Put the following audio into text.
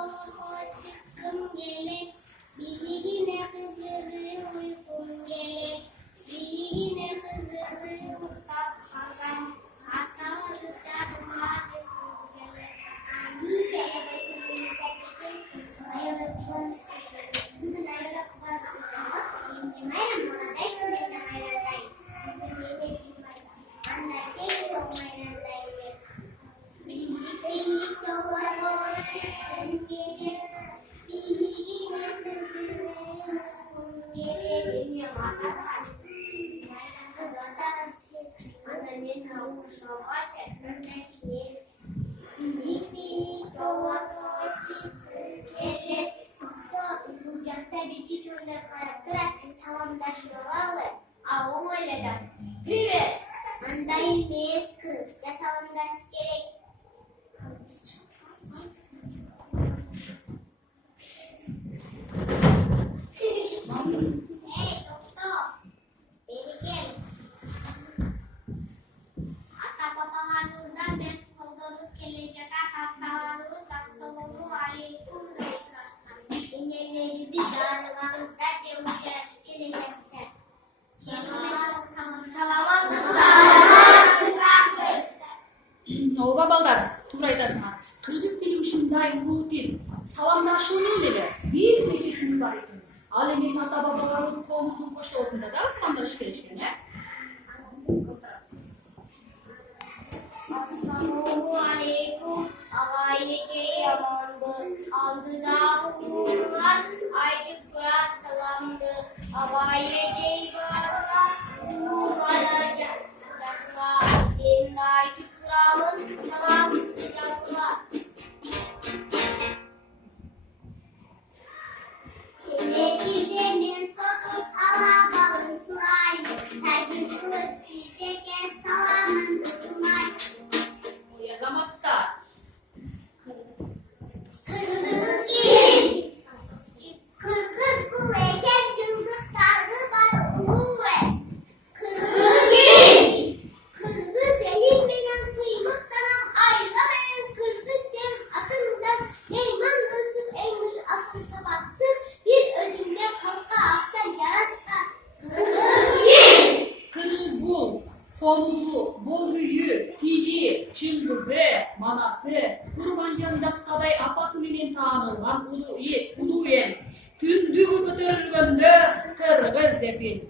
tarafa çıktım gelip birine kızları uykum gelip birine kızları uykum hastaladık canım artık kız gelip niye başımızda tekin ayalık konuştuk bugün ayalık konuştuk inci mayram bana da içinde mayramdayım bugün yine bir mayram anlar keyif o mayramdayım birlikte yollar doğru çıktım gelip birine kızları uykum gelip Привет! Андай меску, я саламдаш керек. Эй, кто? Beri Ata-babalarınızdan ve koldalık gelecek hastalarınız Assalamualaikum demişler. İnneleri bir darlığınızda demişler. Gelecekler. Ооба балдар, туура айтасыңар. Кыргыз тили ушундай улуу тил. Саламдашуунун эле бир нече сүнү бар экен. Ал эмес ата бабаларыбыз коомдун коштоосунда да саламдашып келишкен, Assalamualaikum. Ağayece yamandır. Aldıda hukular. Aydı kurak salamdı. Ağayece varlar. Umalacak. Yaşlar. Benim aydı kurağın salam sıcaklar. Yemeklerinin tutup alabalım suraydı. Her gün kılıp sizce salamın sunaydı. Азаматтар, Kırgız kim? Kırgız bu eken cıldıkları var uluve. Kırgız kim? Kırgız benim kıymıktanım ayrılamayın. Kırgız dem atından Neyman dostum emir asıl sabahtı. Bir özünde kalka aktan yaraşta. Kırgız kim? Kırgız бул, Фомулу, Боргүйү, Тили, Чыңгызы, Манасы, Курманжандаккадай апасы менен таанылган улуу эл түндүгү көтөрүлгөндө кыргыз деп эл.